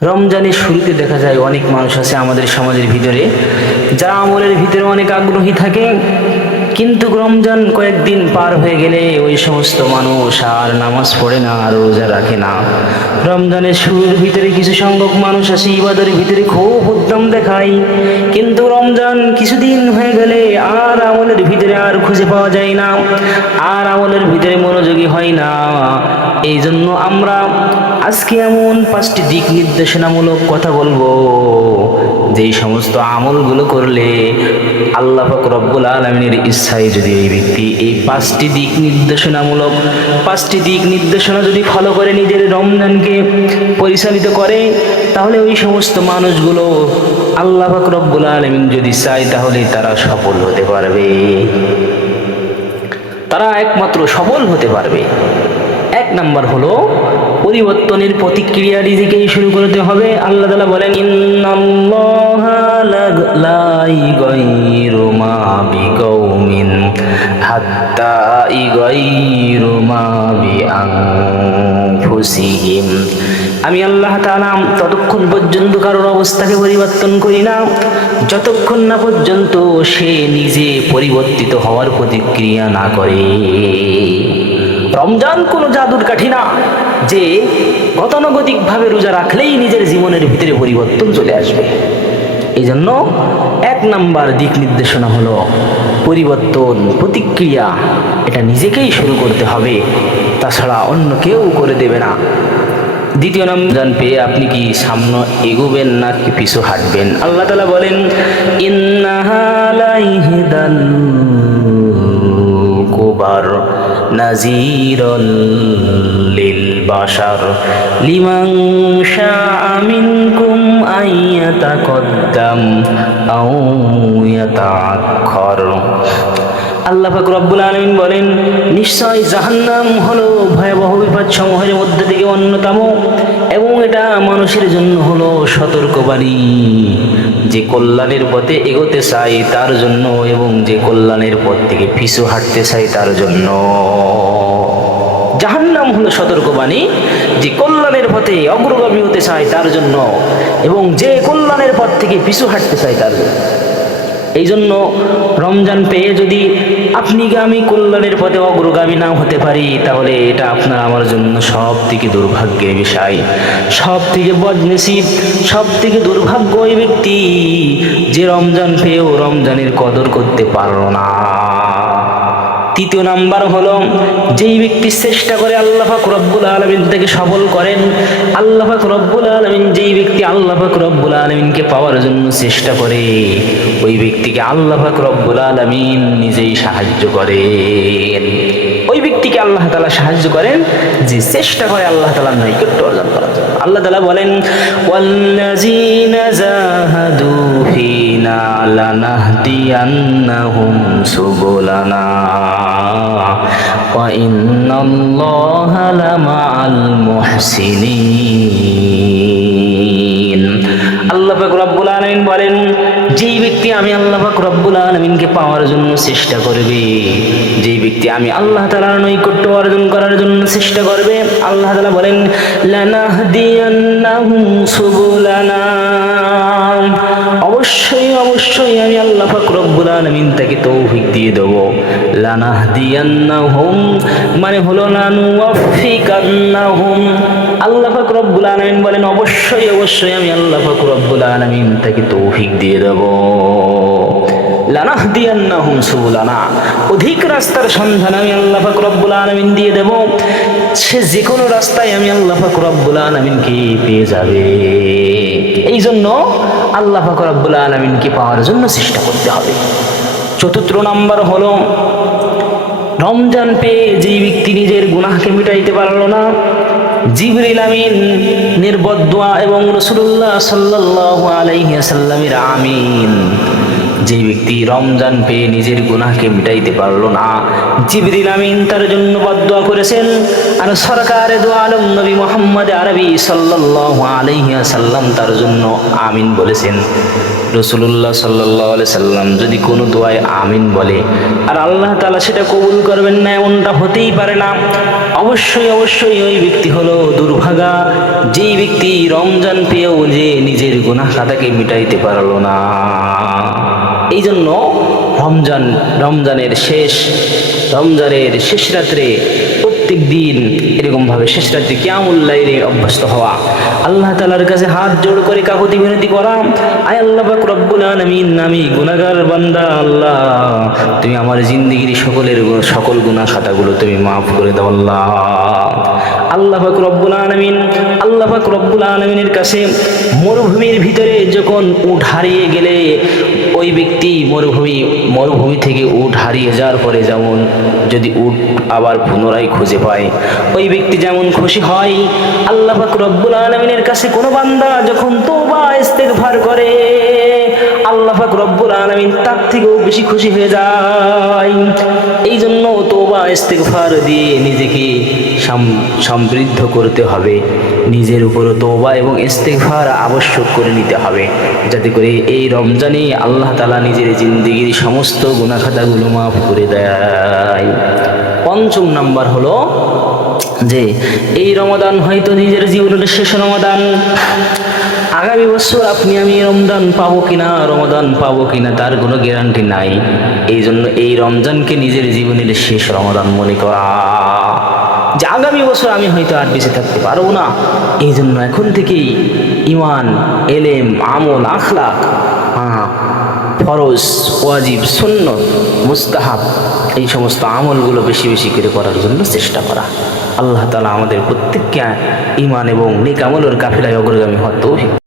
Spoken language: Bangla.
রমজানের শুরুতে দেখা যায় অনেক মানুষ আছে আমাদের সমাজের ভিতরে যারা আমলের ভিতরে অনেক আগ্রহী থাকে, কিন্তু রমজান কয়েকদিন পার হয়ে গেলে ওই সমস্ত মানুষ আর নামাজ পড়ে না, আর রোজা রাখে না। রমজানের শুরুর ভিতরে কিছু সংখ্যক মানুষ আছে ইবাদতের ভিতরে খুব উদ্যম দেখায়, কিন্তু রমজান কিছুদিন হয়ে গেলে আর আমলের ভিতরে আর খুঁজে পাওয়া যায় না, আর আমলের ভিতরে মনোযোগী হয় না। এই জন্য আমরা আজকে এমন 5টি দিক নির্দেশনামূলক কথা বলবো, যেই সমস্ত আমলগুলো করলে আল্লাহ পাক রব্বুল আলামিনের ইচ্ছায় যদি এই ব্যক্তি এই 5টি দিক নির্দেশনা যদি ফলো করে নিজের রমজানকে পরিচালিত করে, তাহলে ওই সমস্ত মানুষগুলো আল্লাহ পাক রব্বুল আলামিন যদি চায় তাহলে তারা সফল হতে পারবে, তারা একমাত্র সফল হতে পারবে। 1 নাম্বার হলো পরিবর্তনের প্রতিক্রিয়া নিজেকেই শুরু করতে হবে। আল্লাহ তাআলা বলেন, ইন্নাল্লাহা লা ইউগাইরু মা বিকাউমিন হাত্তা ইউগাইরু মা বিআনফুসিহিম। আমি আল্লাহ তাআলা ততক্ষণ পর্যন্ত কারোর অবস্থাকে পরিবর্তন করি না যতক্ষণ না পর্যন্ত সে নিজে পরিবর্তিত হওয়ার প্রতিক্রিয়া না করে। রমজান কোনো জাদুর কাঠি না যে গতানুগতিকভাবে রোজা রাখলেই নিজের জীবনের ভিতরে পরিবর্তন চলে আসবে। এই জন্য 1 নাম্বার দিক নির্দেশনা হলো পরিবর্তন, প্রতিক্রিয়া এটা নিজেকেই শুরু করতে হবে, তাছাড়া অন্য কেউ করে দেবে না। 2 রমজান পেয়ে আপনি কি সামনে এগোবেন না কি পিছু হাঁটবেন? আল্লাহ তাআলা বলেন, ইন্নাহা লাইহিদাল কুবার নাযীরাল লিল বাশার লিমান শাআ মিনকুম আইয়াতাকাদ্দাম আও ইয়াতাআখার। আল্লাহ পাক রব্বুল আলামিন বলেন, নিশ্চয় জাহান্নাম হলো ভয়াবহ বিপদ সমূহের মধ্যে থেকে অন্যতম, এবং এটা মানুষের জন্য হলো সতর্কবাণী, যে কল্যাণের পথে এগোতে চায় তার জন্য এবং যে কল্যাণের পথ থেকে পিছু হাঁটতে চায় তার জন্য। জাহান্নাম হলো সতর্কবাণী, যে কল্যাণের পথে অগ্রগামী হতে চায় তার জন্য এবং যে কল্যাণের পথ থেকে পিছু হাঁটতে চায় তার জন্য। এই জন্য রমজান পেয়ে যদি আপনি আমি কল্যাণের পথে অগ্রগামী না হতে পারি, তাহলে এটা আপনার আমার জন্য সব থেকে দুর্ভাগ্যের বিষয়, সব থেকে বদনসিব, সব থেকে দুর্ভাগ্য ওই ব্যক্তি যে রমজান পেয়েও রমজানের কদর করতে পারল না। 3 নাম্বার হলো, যেই ব্যক্তি চেষ্টা করে আল্লাহ পাক রব্বুল আলামিন থেকে সফল করেন। আল্লাহ পাক রব্বুল আলামিন, যেই ব্যক্তি আল্লাহ পাক রব্বুল আলামিনকে পাওয়ার জন্য চেষ্টা করে, ওই ব্যক্তিকে আল্লাহ পাক রব্বুল আলামিন নিজেই সাহায্য করেন। ওই ব্যক্তিকে আল্লাহ তাআলা সাহায্য করেন যে চেষ্টা করে আল্লাহ তাআলার নৈকট্য অর্জন করার জন্য। আল্লাহ তাআলা বলেন, ওয়াল্লাযীনা জাহাদু ফীনা লানাহদিয়ান্নাহুম সুবুলানা ওয়া ইন্নাল্লাহা লামাআল মুহসিনিন। আল্লাহ পাক রব্বুল আলামিন বলেন, যেই ব্যক্তি আমি আল্লাহ পাক রব্বুল আলামিনকে পাওয়ার জন্য চেষ্টা করবে, যেই ব্যক্তি আমি আল্লাহ তাআলার নৈকট্য অর্জন করার জন্য চেষ্টা করবে, আল্লাহ তাআলা বলেন, লানাহদিয়ান্নাহুম সুবুলানা, অবশ্যই অবশ্যই আমি আল্লাহ পাক রব্বুল আলামিন তাকে তৌফিক দিয়ে দেব। লানাহদিয়ান্নাহুম মানে হলো লানুওয়াফিকান্নাহুম। আল্লাহ পাক রব্বুল আলামিন বলেন, অবশ্যই অবশ্যই আমি আল্লাহ পাক রব্বুল আলামিন তাকে তৌফিক দিয়ে দেব। লানাহদিয়ান্নাহুম সুবুলানা, অধিক রাস্তার সন্ধান আমি আল্লাহ পাক রব্বুল আলামিন দিয়ে দেব। সে যে কোনো রাস্তায় আমি আল্লাহ পাক রব্বুল আলামিনকে পেয়ে যাবে। এই জন্য আল্লাহ পাক রব্বুল আলামিনকে পাওয়ার জন্য চেষ্টা করতে হবে। 4 নাম্বার হলো, রমজান পেয়ে যেই ব্যক্তি নিজের গুনাহকে মিটাইতে পারল না, জিবরিল আমিন নির্বদ দোয়া এবং রাসূলুল্লাহ সাল্লাল্লাহু আলাইহি ওয়াসাল্লামের আমিন যে ব্যক্তি রমজান পেয়ে নিজের গুনাহকে মিটাইতে পারলো না, জিবরিল আমিন তার জন্য বদদুয়া করেছেন। আর সরকারে দু আলম নবী মুহাম্মদ আরবি সাল্লাল্লাহু আলাইহি ওয়াসাল্লাম তার জন্য আমিন বলেছেন। রাসূলুল্লাহ সাল্লাল্লাহু আলাইহি সাল্লাম যদি কোনো দোয়ায় আমিন বলে আর আল্লাহ তাআলা সেটা কবুল করবেন না, এমনটা হতেই পারে না। অবশ্যই অবশ্যই ওই ব্যক্তি হলো দুর্ভাগা, যেই ব্যক্তি রমজান পেয়েও যে নিজের গুনাহ খাতাকে মিটাইতে পারলো না। এই জন্য রমজানের শেষ রাত্রে প্রত্যেক দিন এরকমভাবে শেষ রাত্রে কিয়ামুল লাইলে অভ্যস্ত হওয়া, আল্লাহ তাআলার কাছে হাত জোড় করে কাকুতি মিনতি করা, আয় আল্লাহ পাক রব্বুল আলামিন, আমি গুনাহগার বান্দা, আল্লাহ তুমি আমার জিন্দেগির সকল গুনাহ খাতাগুলো তুমি মাফ করে দাও আল্লাহ। আল্লাহ পাক রব্বুল আলামিনের কাছে মরুভূমির ভিতরে যখন উট হারিয়ে গেলে ওই ব্যক্তি মরুভূমি থেকে উট হারিয়ে যাওয়ার পরে যেমন যদি উট আবার পুনরায় খুঁজে পায়, ওই ব্যক্তি যেমন খুশি হয়, আল্লাহ পাক রব্বুল আলামিনের কাছে কোনো বান্দা যখন তওবা ইস্তেগফার করে, আল্লাহ পাক রব্বুল আলামিন তার থেকেও বেশি খুশি হয়ে যায়। এই জন্য তওবা ইস্তেগফার দিয়ে নিজেকে সমৃদ্ধ করতে হবে, নিজের উপর তওবা এবং ইস্তেগফার আবশ্যক করে নিতে হবে, যাতে করে এই রমজানে আল্লাহ তাআলা নিজের জিন্দেগির সমস্ত গুনাহ খাতাগুলো মাফ করে দেয়। পঞ্চম নাম্বার হলো যে এই রমাদান হয়তো নিজের জীবনের শেষ রমাদান। আগামী বছর আপনি আমি রমজান পাবো কিনা তার কোনো গ্যারান্টি নাই। এই জন্য এই রমজানকে নিজের জীবনের শেষ রমাদান মনে করা, যে আগামী বছর আমি হয়তো আর বেঁচে থাকতে পারবো না। এই জন্য এখন থেকেই ঈমান, এলেম, আমল, আখলাক, ফরজ, ওয়াজিব, সুন্নত, মুস্তাহাব, এই সমস্ত আমলগুলো বেশি বেশি করে করার জন্য চেষ্টা করা। আল্লাহ তাআলা আমাদের প্রত্যেককে ঈমান এবং নেক আমলের কাফেলায় অগ্রগামী হওয়ার তৌফিক